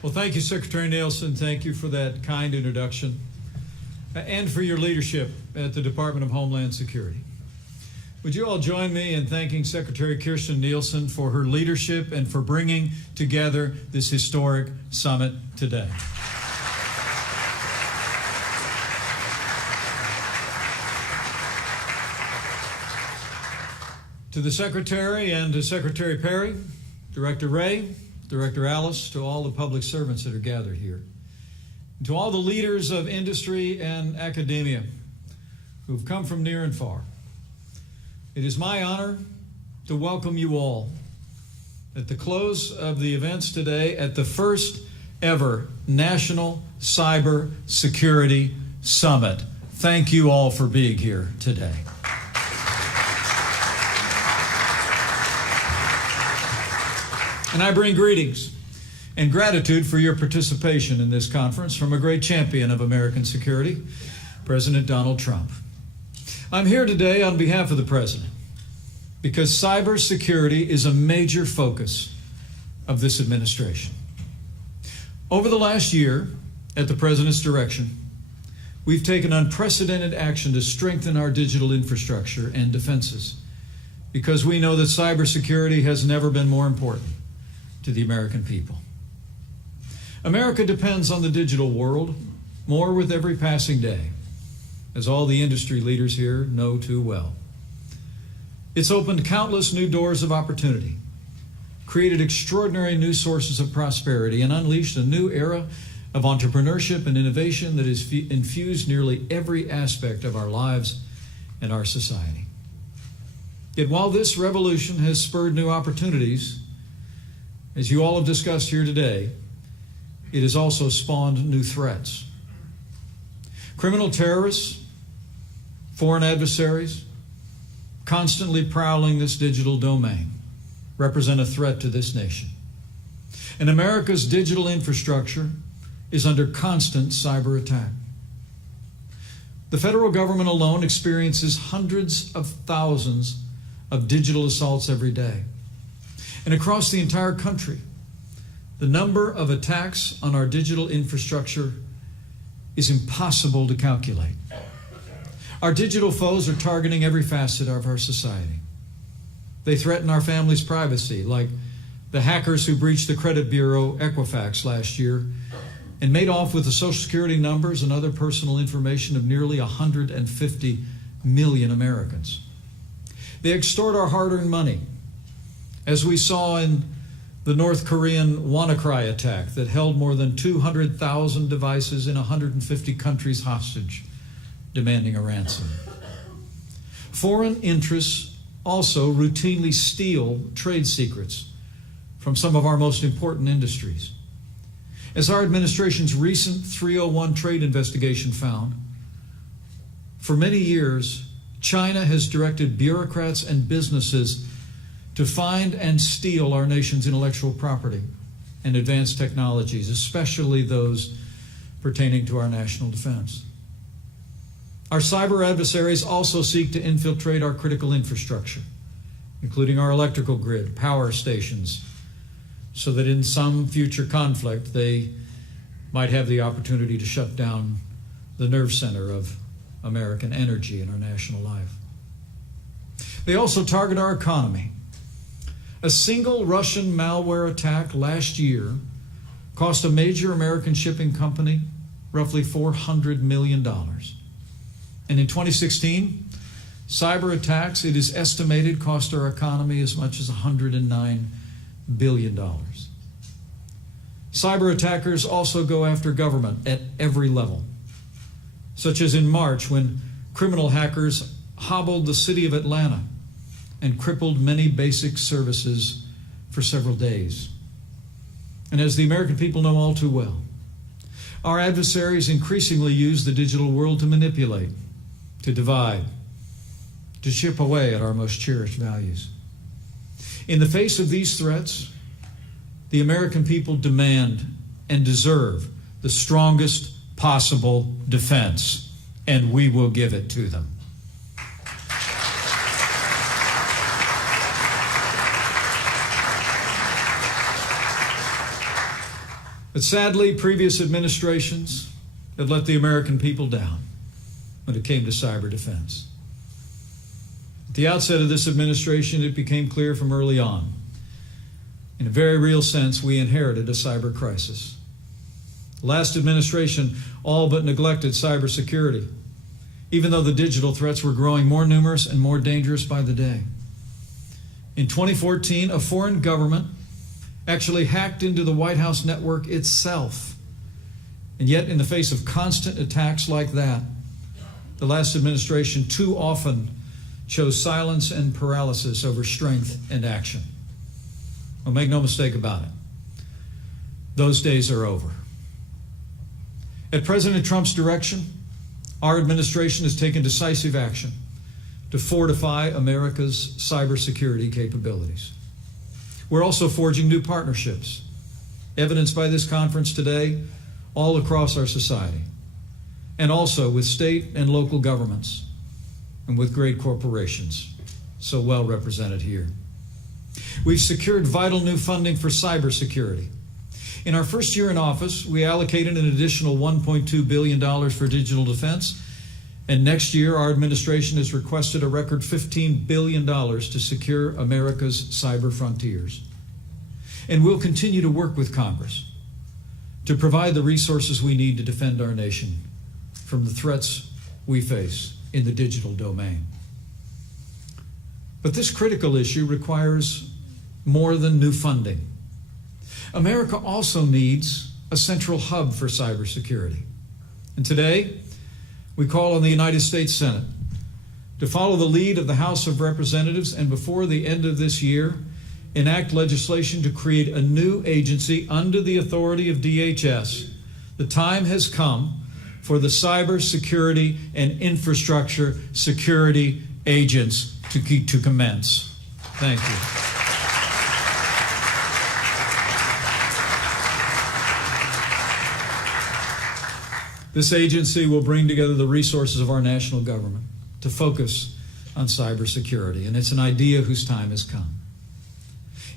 Well, thank you, Secretary Nielsen. Thank you for that kind introduction and for your leadership at the Department of Homeland Security. Would you all join me in thanking Secretary Kirstjen Nielsen for her leadership and for bringing together this historic summit today. To the Secretary and to Secretary Perry, Director Wray, Director Alice, to all the public servants that are gathered here, and to all the leaders of industry and academia who've come from near and far. It is my honor to welcome you all at the close of the events today at the first ever National Cybersecurity Summit. Thank you all for being here today. And I bring greetings and gratitude for your participation in this conference from a great champion of American security, President Donald Trump. I'm here today on behalf of the President because cybersecurity is a major focus of this administration. Over the last year, at the President's direction, we've taken unprecedented action to strengthen our digital infrastructure and defenses because we know that cybersecurity has never been more important to the American people. America depends on the digital world more with every passing day, as all the industry leaders here know too well. It's opened countless new doors of opportunity, created extraordinary new sources of prosperity, and unleashed a new era of entrepreneurship and innovation that has infused nearly every aspect of our lives and our society. Yet while this revolution has spurred new opportunities, as you all have discussed here today, it has also spawned new threats. Criminal terrorists, foreign adversaries, constantly prowling this digital domain, represent a threat to this nation. And America's digital infrastructure is under constant cyber attack. The federal government alone experiences hundreds of thousands of digital assaults every day. And across the entire country, the number of attacks on our digital infrastructure is impossible to calculate. Our digital foes are targeting every facet of our society. They threaten our family's privacy, like the hackers who breached the credit bureau Equifax last year and made off with the Social Security numbers and other personal information of nearly 150 million Americans. They extort our hard-earned money, as we saw in the North Korean WannaCry attack that held more than 200,000 devices in 150 countries hostage, demanding a ransom. Foreign interests also routinely steal trade secrets from some of our most important industries. As our administration's recent 301 trade investigation found, for many years, China has directed bureaucrats and businesses to find and steal our nation's intellectual property and advanced technologies, especially those pertaining to our national defense. Our cyber adversaries also seek to infiltrate our critical infrastructure, including our electrical grid, power stations, so that in some future conflict they might have the opportunity to shut down the nerve center of American energy and our national life. They also target our economy. A single Russian malware attack last year cost a major American shipping company roughly $400 million. And in 2016, cyber attacks, it is estimated, cost our economy as much as $109 billion. Cyber attackers also go after government at every level, such as in March when criminal hackers hobbled the city of Atlanta and crippled many basic services for several days. And as the American people know all too well, our adversaries increasingly use the digital world to manipulate, to divide, to chip away at our most cherished values. In the face of these threats, the American people demand and deserve the strongest possible defense, and we will give it to them. But sadly, previous administrations have let the American people down when it came to cyber defense. At the outset of this administration, it became clear from early on, in a very real sense, we inherited a cyber crisis. The last administration all but neglected cybersecurity, even though the digital threats were growing more numerous and more dangerous by the day. In 2014, a foreign government actually hacked into the White House network itself. And yet, in the face of constant attacks like that, the last administration too often chose silence and paralysis over strength and action. Well, make no mistake about it. Those days are over. At President Trump's direction, our administration has taken decisive action to fortify America's cybersecurity capabilities. We're also forging new partnerships, evidenced by this conference today, all across our society, and also with state and local governments and with great corporations, so well represented here. We've secured vital new funding for cybersecurity. In our first year in office, we allocated an additional $1.2 billion for digital defense, and next year our administration has requested a record $15 billion to secure America's cyber frontiers. And we'll continue to work with Congress to provide the resources we need to defend our nation from the threats we face in the digital domain. But this critical issue requires more than new funding. America also needs a central hub for cybersecurity. And today, we call on the United States Senate to follow the lead of the House of Representatives and before the end of this year, enact legislation to create a new agency under the authority of DHS. The time has come for the Cybersecurity and Infrastructure Security Agents to commence. Thank you. This agency will bring together the resources of our national government to focus on cybersecurity, and it's an idea whose time has come.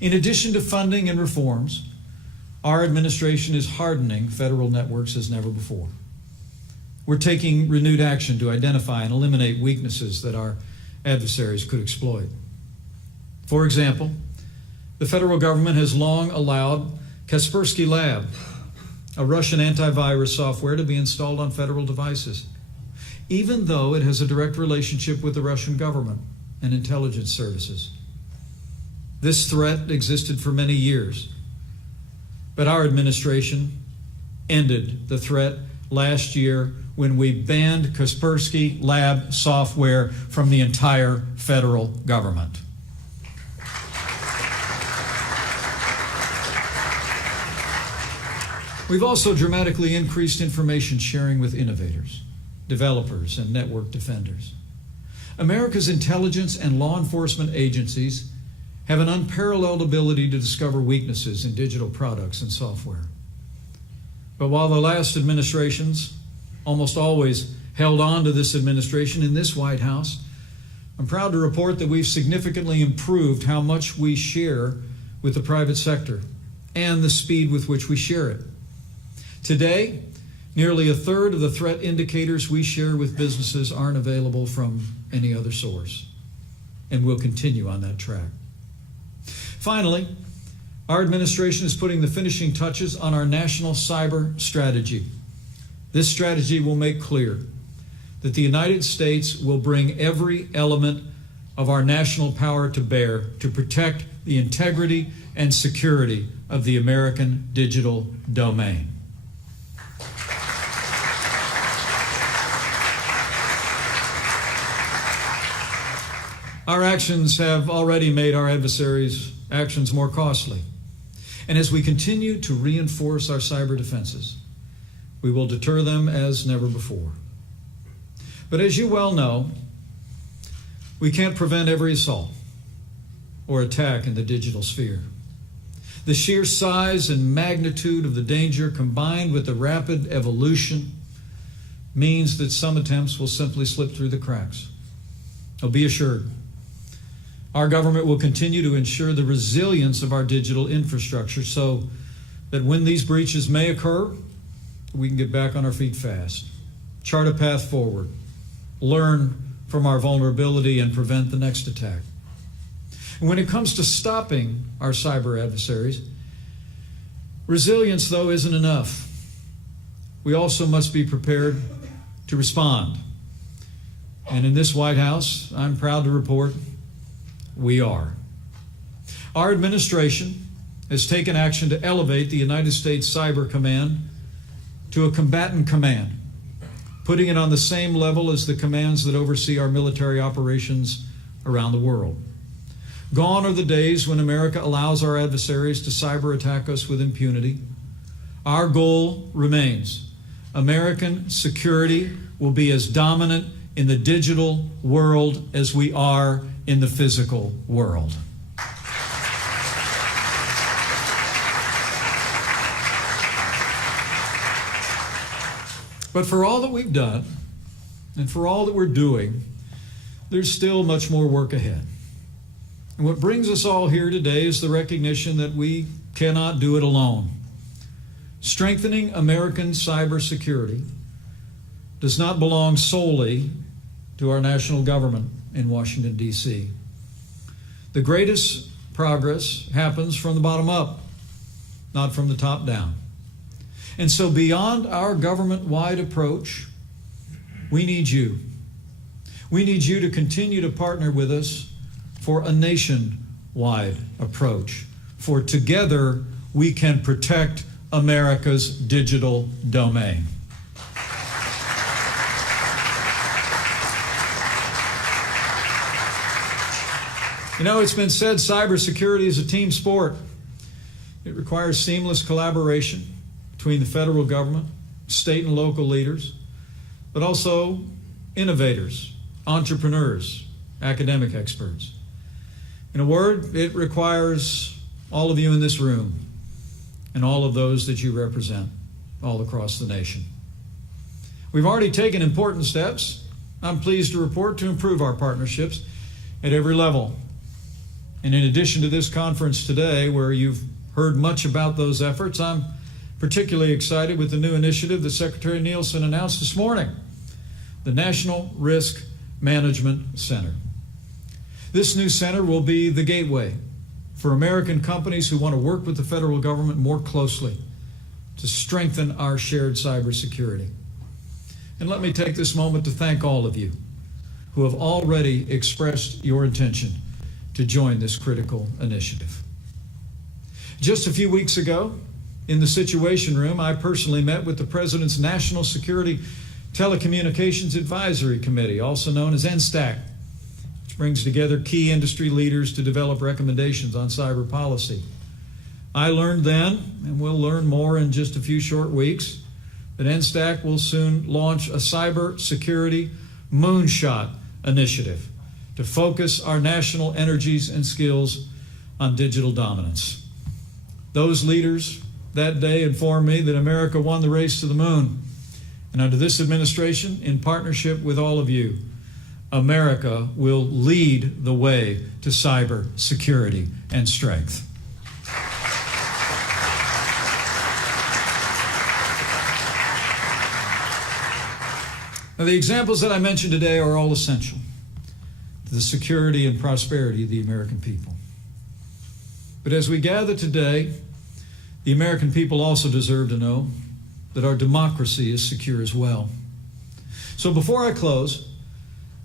In addition to funding and reforms, our administration is hardening federal networks as never before. We're taking renewed action to identify and eliminate weaknesses that our adversaries could exploit. For example, the federal government has long allowed Kaspersky Lab, a Russian antivirus software, to be installed on federal devices, even though it has a direct relationship with the Russian government and intelligence services. This threat existed for many years, but our administration ended the threat last year when we banned Kaspersky Lab software from the entire federal government. We've also dramatically increased information sharing with innovators, developers, and network defenders. America's intelligence and law enforcement agencies have an unparalleled ability to discover weaknesses in digital products and software. But while the last administrations almost always held on to this administration in this White House, I'm proud to report that we've significantly improved how much we share with the private sector and the speed with which we share it. Today, nearly a third of the threat indicators we share with businesses aren't available from any other source, and we'll continue on that track. Finally, our administration is putting the finishing touches on our national cyber strategy. This strategy will make clear that the United States will bring every element of our national power to bear to protect the integrity and security of the American digital domain. Our actions have already made our adversaries' actions more costly. And as we continue to reinforce our cyber defenses, we will deter them as never before. But as you well know, we can't prevent every assault or attack in the digital sphere. The sheer size and magnitude of the danger, combined with the rapid evolution, means that some attempts will simply slip through the cracks. Now, be assured, our government will continue to ensure the resilience of our digital infrastructure so that when these breaches may occur, we can get back on our feet fast, chart a path forward, learn from our vulnerability, and prevent the next attack. And when it comes to stopping our cyber adversaries, resilience, though, isn't enough. We also must be prepared to respond. And in this White House, I'm proud to report we are. Our administration has taken action to elevate the United States Cyber Command to a combatant command, putting it on the same level as the commands that oversee our military operations around the world. Gone are the days when America allows our adversaries to cyber attack us with impunity. Our goal remains: American security will be as dominant in the digital world as we are in the physical world. But for all that we've done, and for all that we're doing, there's still much more work ahead. And what brings us all here today is the recognition that we cannot do it alone. Strengthening American cybersecurity does not belong solely to our national government in Washington, D.C. The greatest progress happens from the bottom up, not from the top down. And so beyond our government-wide approach, we need you. We need you to continue to partner with us for a nation-wide approach. For together, we can protect America's digital domain. You know, it's been said cybersecurity is a team sport. It requires seamless collaboration between the federal government, state and local leaders, but also innovators, entrepreneurs, academic experts. In a word, it requires all of you in this room and all of those that you represent all across the nation. We've already taken important steps, I'm pleased to report, to improve our partnerships at every level. And in addition to this conference today, where you've heard much about those efforts, I'm particularly excited with the new initiative that Secretary Nielsen announced this morning, the National Risk Management Center. This new center will be the gateway for American companies who want to work with the federal government more closely to strengthen our shared cybersecurity. And let me take this moment to thank all of you who have already expressed your intention to join this critical initiative. Just a few weeks ago, in the Situation Room, I personally met with the President's National Security Telecommunications Advisory Committee, also known as NSTAC, which brings together key industry leaders to develop recommendations on cyber policy. I learned then, and we'll learn more in just a few short weeks, that NSTAC will soon launch a cybersecurity moonshot initiative to focus our national energies and skills on digital dominance. Those leaders that day informed me that America won the race to the moon. And under this administration, in partnership with all of you, America will lead the way to cyber security and strength. Now, the examples that I mentioned today are all essential to the security and prosperity of the American people. But as we gather today, the American people also deserve to know that our democracy is secure as well. So before I close,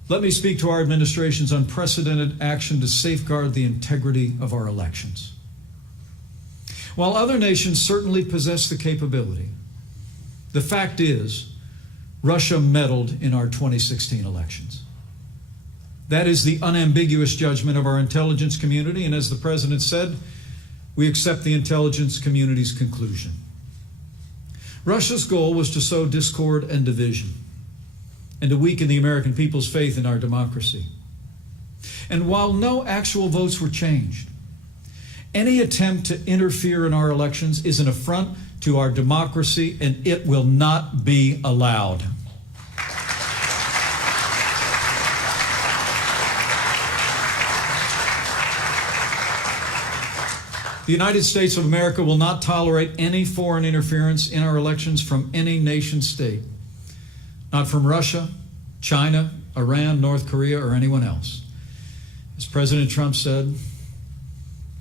let me speak to our administration's unprecedented action to safeguard the integrity of our elections. While other nations certainly possess the capability, the fact is, Russia meddled in our 2016 elections. That is the unambiguous judgment of our intelligence community, and as the President said, we accept the intelligence community's conclusion. Russia's goal was to sow discord and division, and to weaken the American people's faith in our democracy. And while no actual votes were changed, any attempt to interfere in our elections is an affront to our democracy, and it will not be allowed. The United States of America will not tolerate any foreign interference in our elections from any nation state, not from Russia, China, Iran, North Korea, or anyone else. As President Trump said,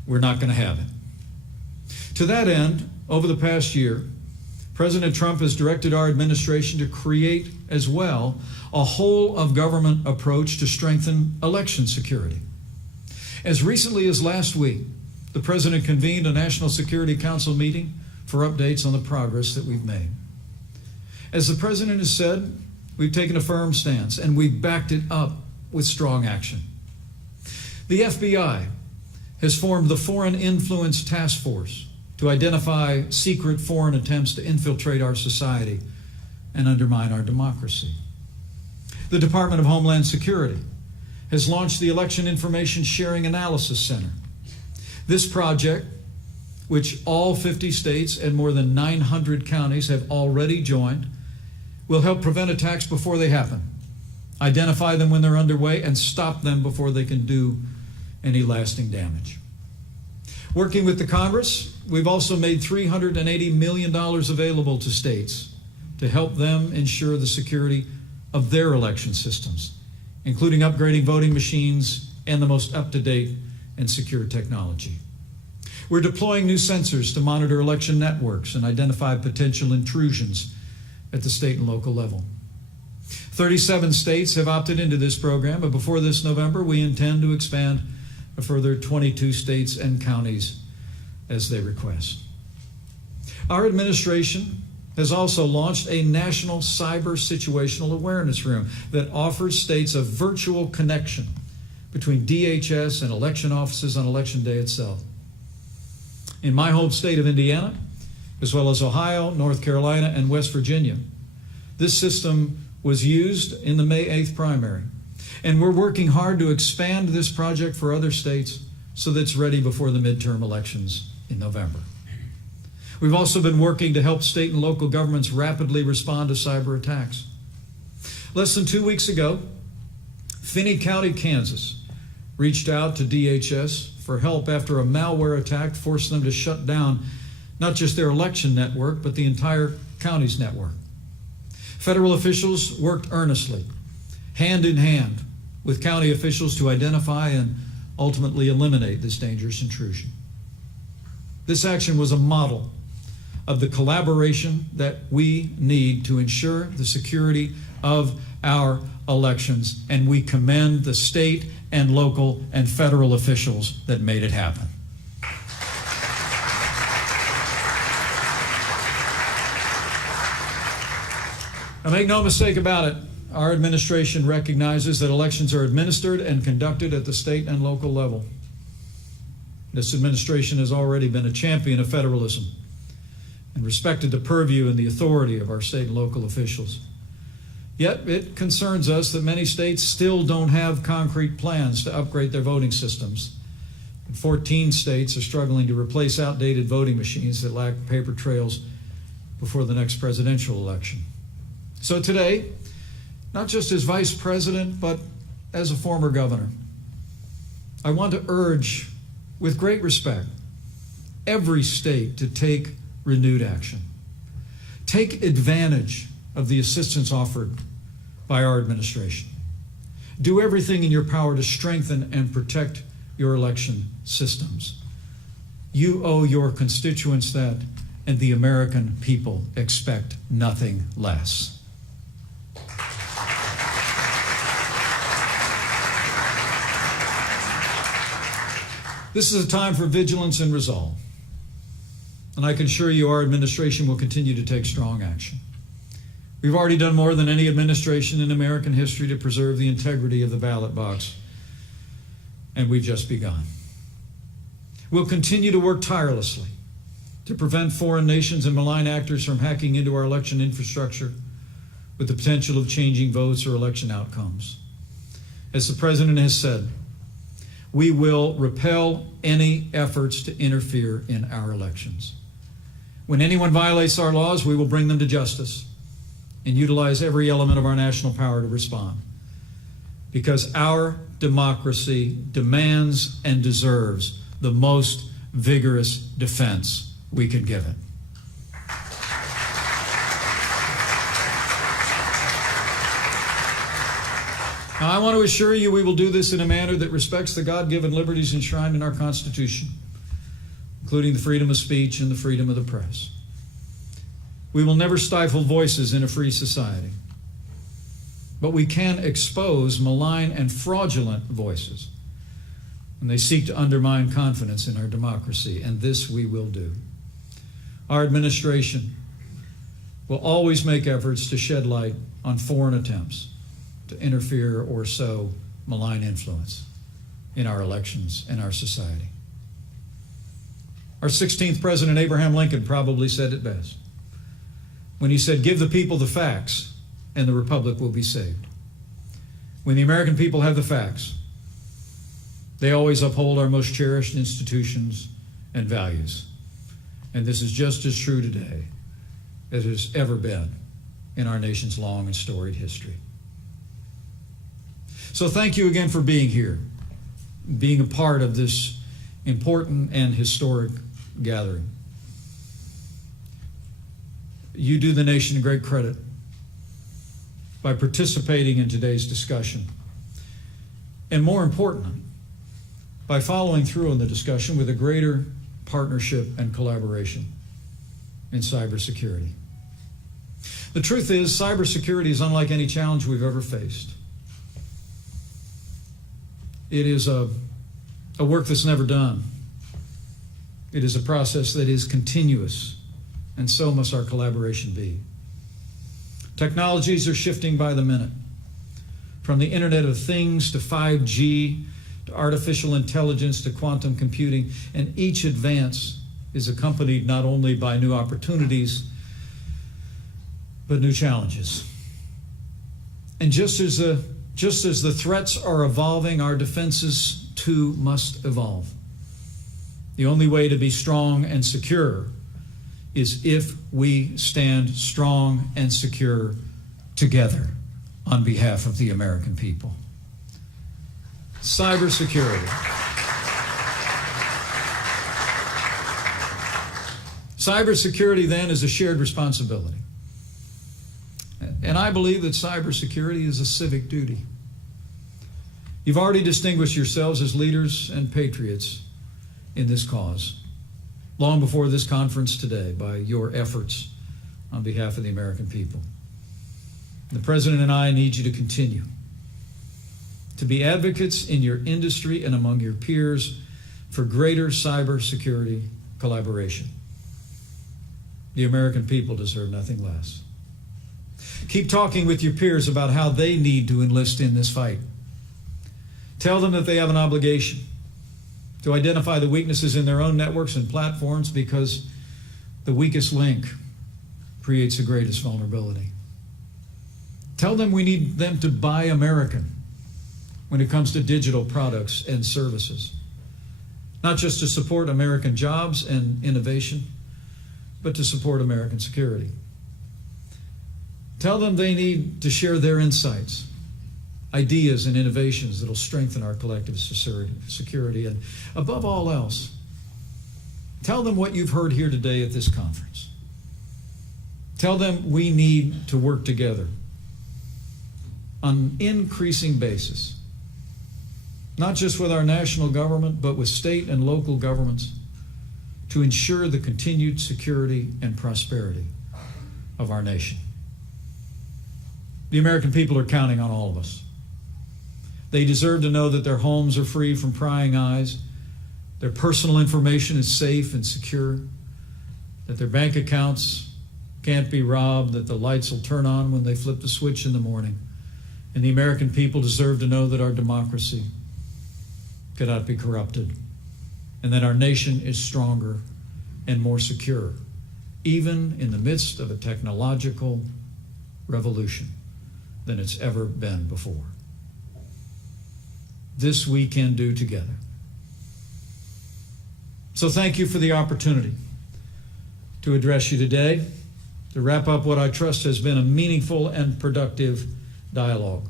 we're not going to have it. To that end, over the past year, President Trump has directed our administration to create as well a whole of government approach to strengthen election security. As recently as last week, the President convened a National Security Council meeting for updates on the progress that we've made. As the President has said, we've taken a firm stance and we've backed it up with strong action. The FBI has formed the Foreign Influence Task Force to identify secret foreign attempts to infiltrate our society and undermine our democracy. The Department of Homeland Security has launched the Election Information Sharing Analysis Center. This project, which all 50 states and more than 900 counties have already joined, will help prevent attacks before they happen, identify them when they're underway, and stop them before they can do any lasting damage. Working with the Congress, we've also made $380 million available to states to help them ensure the security of their election systems, including upgrading voting machines and the most up-to-date and secure technology. We're deploying new sensors to monitor election networks and identify potential intrusions at the state and local level. 37 states have opted into this program, but before this November, we intend to expand a further 22 states and counties as they request. Our administration has also launched a national cyber situational awareness room that offers states a virtual connection between DHS and election offices on election day itself. In my home state of Indiana, as well as Ohio, North Carolina, and West Virginia, this system was used in the May 8th primary. And we're working hard to expand this project for other states so that it's ready before the midterm elections in November. We've also been working to help state and local governments rapidly respond to cyber attacks. Less than 2 weeks ago, Finney County, Kansas, reached out to DHS for help after a malware attack forced them to shut down not just their election network, but the entire county's network. Federal officials worked earnestly, hand in hand, with county officials to identify and ultimately eliminate this dangerous intrusion. This action was a model of the collaboration that we need to ensure the security of our elections, and we commend the state and local and federal officials that made it happen. Now, make no mistake about it, our administration recognizes that elections are administered and conducted at the state and local level. This administration has already been a champion of federalism and respected the purview and the authority of our state and local officials. Yet it concerns us that many states still don't have concrete plans to upgrade their voting systems. 14 states are struggling to replace outdated voting machines that lack paper trails before the next presidential election. So today, not just as vice president, but as a former governor, I want to urge, with great respect, every state to take renewed action. Take advantage of the assistance offered by our administration. Do everything in your power to strengthen and protect your election systems. You owe your constituents that, and the American people expect nothing less. This is a time for vigilance and resolve. And I can assure you our administration will continue to take strong action. We've already done more than any administration in American history to preserve the integrity of the ballot box. And we've just begun. We'll continue to work tirelessly to prevent foreign nations and malign actors from hacking into our election infrastructure with the potential of changing votes or election outcomes. As the President has said, we will repel any efforts to interfere in our elections. When anyone violates our laws, we will bring them to justice and utilize every element of our national power to respond. Because our democracy demands and deserves the most vigorous defense we can give it. Now, I want to assure you we will do this in a manner that respects the God-given liberties enshrined in our Constitution, including the freedom of speech and the freedom of the press. We will never stifle voices in a free society, but we can expose malign and fraudulent voices when they seek to undermine confidence in our democracy, and this we will do. Our administration will always make efforts to shed light on foreign attempts to interfere or sow malign influence in our elections and our society. Our 16th President, Abraham Lincoln, probably said it best when he said, "Give the people the facts, and the republic will be saved." When the American people have the facts, they always uphold our most cherished institutions and values. And this is just as true today as it has ever been in our nation's long and storied history. So thank you again for being here, being a part of this important and historic gathering. You do the nation great credit by participating in today's discussion, and more importantly, by following through on the discussion with a greater partnership and collaboration in cybersecurity. The truth is, cybersecurity is unlike any challenge we've ever faced. It is a work that's never done. It is a process that is continuous, and so must our collaboration be. Technologies are shifting by the minute, from the Internet of Things to 5G to artificial intelligence to quantum computing, and each advance is accompanied not only by new opportunities, but new challenges. And just as the threats are evolving, our defenses too must evolve. The only way to be strong and secure is if we stand strong and secure together on behalf of the American people. Cybersecurity. Cybersecurity, then, is a shared responsibility. And I believe that cybersecurity is a civic duty. You've already distinguished yourselves as leaders and patriots in this cause, long before this conference today, by your efforts on behalf of the American people. The President and I need you to continue to be advocates in your industry and among your peers for greater cybersecurity collaboration. The American people deserve nothing less. Keep talking with your peers about how they need to enlist in this fight. Tell them that they have an obligation to identify the weaknesses in their own networks and platforms, because the weakest link creates the greatest vulnerability. Tell them we need them to buy American when it comes to digital products and services, not just to support American jobs and innovation, but to support American security. Tell them they need to share their insights, ideas, and innovations that will strengthen our collective security. And above all else, tell them what you've heard here today at this conference. Tell them we need to work together on an increasing basis, not just with our national government, but with state and local governments, to ensure the continued security and prosperity of our nation. The American people are counting on all of us. They deserve to know that their homes are free from prying eyes, their personal information is safe and secure, that their bank accounts can't be robbed, that the lights will turn on when they flip the switch in the morning. And the American people deserve to know that our democracy cannot be corrupted, and that our nation is stronger and more secure, even in the midst of a technological revolution, than it's ever been before. This we can do together. So thank you for the opportunity to address you today, to wrap up what I trust has been a meaningful and productive dialogue.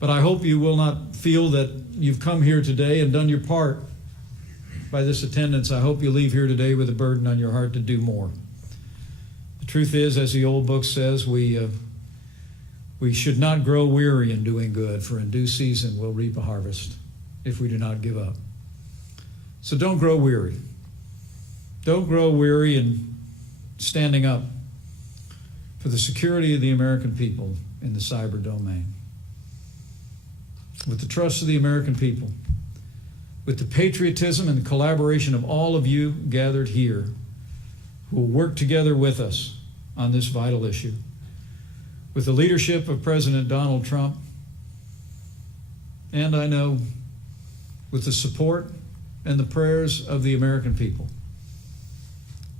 But I hope you will not feel that you've come here today and done your part by this attendance, I hope you leave here today with a burden on your heart to do more. The truth is, as the old book says, we should not grow weary in doing good, for in due season we'll reap a harvest if we do not give up. So don't grow weary. Don't grow weary in standing up for the security of the American people in the cyber domain. With the trust of the American people, with the patriotism and the collaboration of all of you gathered here who will work together with us on this vital issue, with the leadership of President Donald Trump, and I know with the support and the prayers of the American people,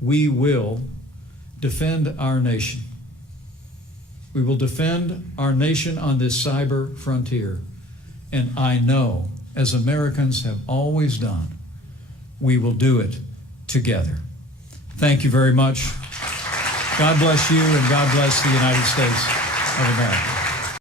we will defend our nation. We will defend our nation on this cyber frontier. And I know, as Americans have always done, we will do it together. Thank you very much. God bless you, and God bless the United States of America.